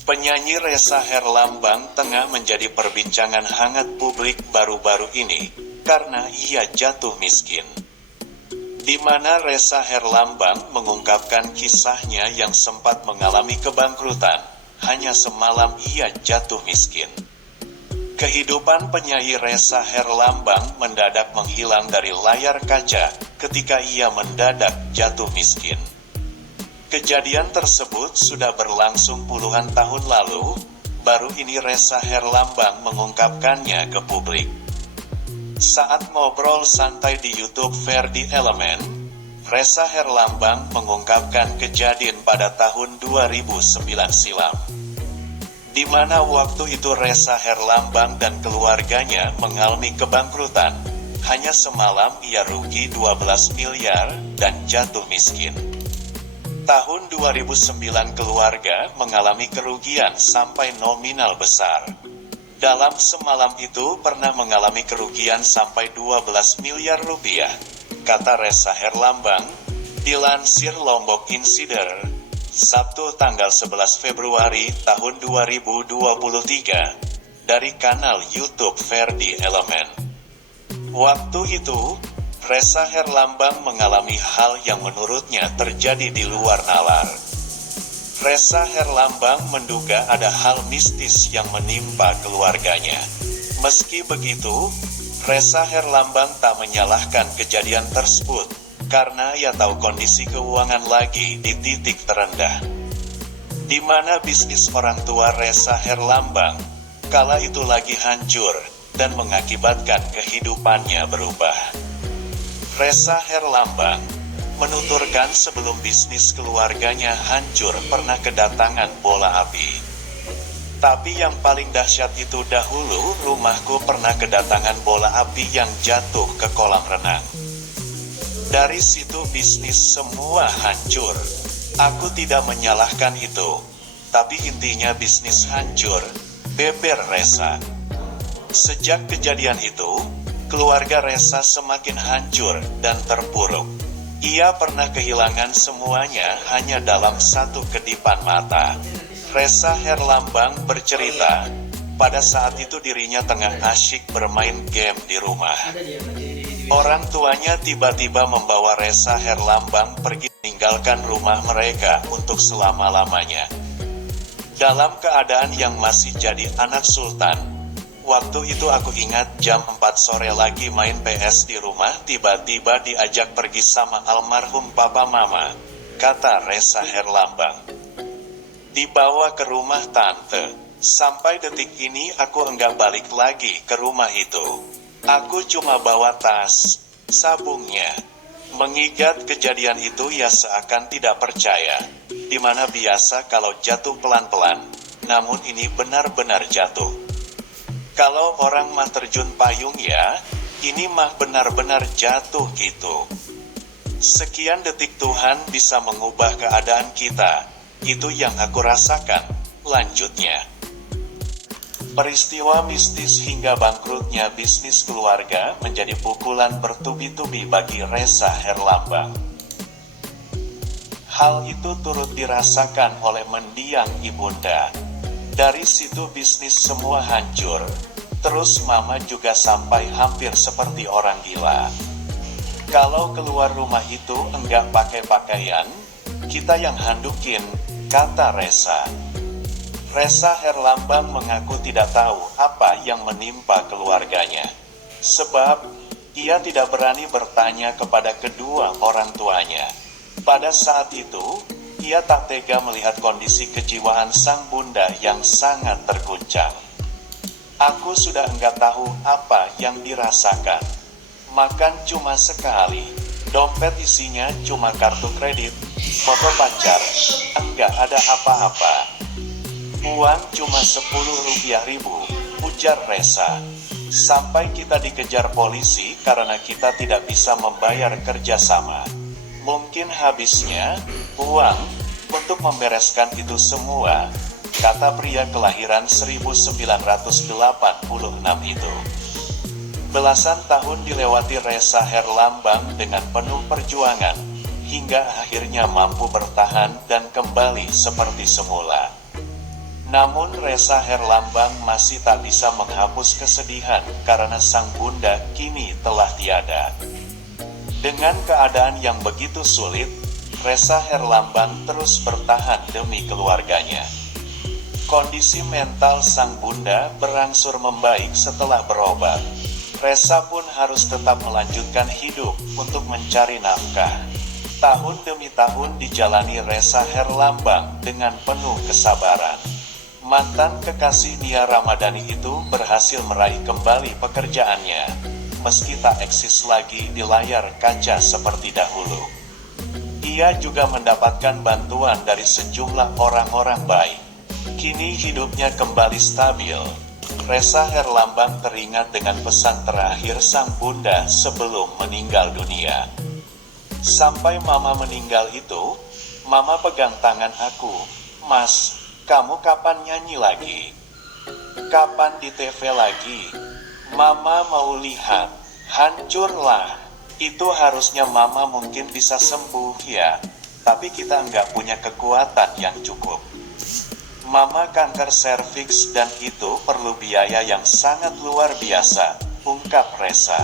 Penyanyi Ressa Herlambang tengah menjadi perbincangan hangat publik baru-baru ini, karena ia jatuh miskin. Di mana Ressa Herlambang mengungkapkan kisahnya yang sempat mengalami kebangkrutan, hanya semalam ia jatuh miskin. Kehidupan penyanyi Ressa Herlambang mendadak menghilang dari layar kaca, ketika ia mendadak jatuh miskin. Kejadian tersebut sudah berlangsung puluhan tahun lalu, baru ini Ressa Herlambang mengungkapkannya ke publik. Saat ngobrol santai di YouTube Ferdi Elemen, Ressa Herlambang mengungkapkan kejadian pada tahun 2009 silam. Di mana waktu itu Ressa Herlambang dan keluarganya mengalami kebangkrutan, hanya semalam ia rugi 12 miliar dan jatuh miskin. Tahun 2009 keluarga mengalami kerugian sampai nominal besar. Dalam semalam itu pernah mengalami kerugian sampai 12 miliar rupiah, kata Ressa Herlambang, dilansir Lombok Insider, Sabtu tanggal 11 Februari tahun 2023, dari kanal YouTube Ferdi Elemen. Waktu itu, Ressa Herlambang mengalami hal yang menurutnya terjadi di luar nalar. Ressa Herlambang menduga ada hal mistis yang menimpa keluarganya. Meski begitu, Ressa Herlambang tak menyalahkan kejadian tersebut, karena ia tahu kondisi keuangan lagi di titik terendah. Di mana bisnis orang tua Ressa Herlambang, kala itu lagi hancur, dan mengakibatkan kehidupannya berubah. Ressa Herlambang menuturkan sebelum bisnis keluarganya hancur pernah kedatangan bola api. Tapi yang paling dahsyat itu dahulu rumahku pernah kedatangan bola api yang jatuh ke kolam renang. Dari situ bisnis semua hancur. Aku tidak menyalahkan itu, tapi intinya bisnis hancur, beber Ressa. Sejak kejadian itu, keluarga Ressa semakin hancur dan terpuruk. Ia pernah kehilangan semuanya hanya dalam satu kedipan mata. Ressa Herlambang bercerita, pada saat itu dirinya tengah asyik bermain game di rumah. Orang tuanya tiba-tiba membawa Ressa Herlambang pergi meninggalkan rumah mereka untuk selama-lamanya. Dalam keadaan yang masih jadi anak sultan, waktu itu aku ingat jam 4 sore lagi main PS di rumah, tiba-tiba diajak pergi sama almarhum papa mama, kata Ressa Herlambang. Dibawa ke rumah tante, sampai detik ini aku enggak balik lagi ke rumah itu. Aku cuma bawa tas, sabungnya. Mengingat kejadian itu ia seakan tidak percaya, dimana biasa kalau jatuh pelan-pelan, namun ini benar-benar jatuh. Kalau orang mah terjun payung ya, ini mah benar-benar jatuh gitu. Sekian detik Tuhan bisa mengubah keadaan kita, itu yang aku rasakan, lanjutnya. Peristiwa mistis hingga bangkrutnya bisnis keluarga menjadi pukulan bertubi-tubi bagi Ressa Herlambang. Hal itu turut dirasakan oleh mendiang ibunda. Dari situ bisnis semua hancur. Terus mama juga sampai hampir seperti orang gila. Kalau keluar rumah itu enggak pakai pakaian, kita yang handukin, kata Ressa. Ressa Herlambang mengaku tidak tahu apa yang menimpa keluarganya. Sebab, ia tidak berani bertanya kepada kedua orang tuanya. Pada saat itu, ia tak tega melihat kondisi kejiwaan sang bunda yang sangat terguncang. Aku sudah enggak tahu apa yang dirasakan. Makan cuma sekali, dompet isinya cuma kartu kredit, foto pacar, enggak ada apa-apa. Uang cuma 10 rupiah ribu, ujar Ressa. Sampai kita dikejar polisi karena kita tidak bisa membayar kerjasama. Mungkin habisnya uang untuk membereskan itu semua, kata pria kelahiran 1986 itu. Belasan tahun dilewati Ressa Herlambang dengan penuh perjuangan, hingga akhirnya mampu bertahan dan kembali seperti semula. Namun Ressa Herlambang masih tak bisa menghapus kesedihan karena sang bunda kini telah tiada. Dengan keadaan yang begitu sulit, Ressa Herlambang terus bertahan demi keluarganya. Kondisi mental sang bunda berangsur membaik setelah berobat. Ressa pun harus tetap melanjutkan hidup untuk mencari nafkah. Tahun demi tahun dijalani Ressa Herlambang dengan penuh kesabaran. Mantan kekasih Nia Ramadhani itu berhasil meraih kembali pekerjaannya, meski tak eksis lagi di layar kaca seperti dahulu. Ia juga mendapatkan bantuan dari sejumlah orang-orang baik. Kini hidupnya kembali stabil. Ressa Herlambang teringat dengan pesan terakhir sang bunda sebelum meninggal dunia. Sampai mama meninggal itu, mama pegang tangan aku, "Mas, kamu kapan nyanyi lagi? Kapan di TV lagi? Mama mau lihat." Hancurlah. Itu harusnya mama mungkin bisa sembuh ya, tapi kita nggak punya kekuatan yang cukup. Mama kanker serviks dan itu perlu biaya yang sangat luar biasa, ungkap Ressa.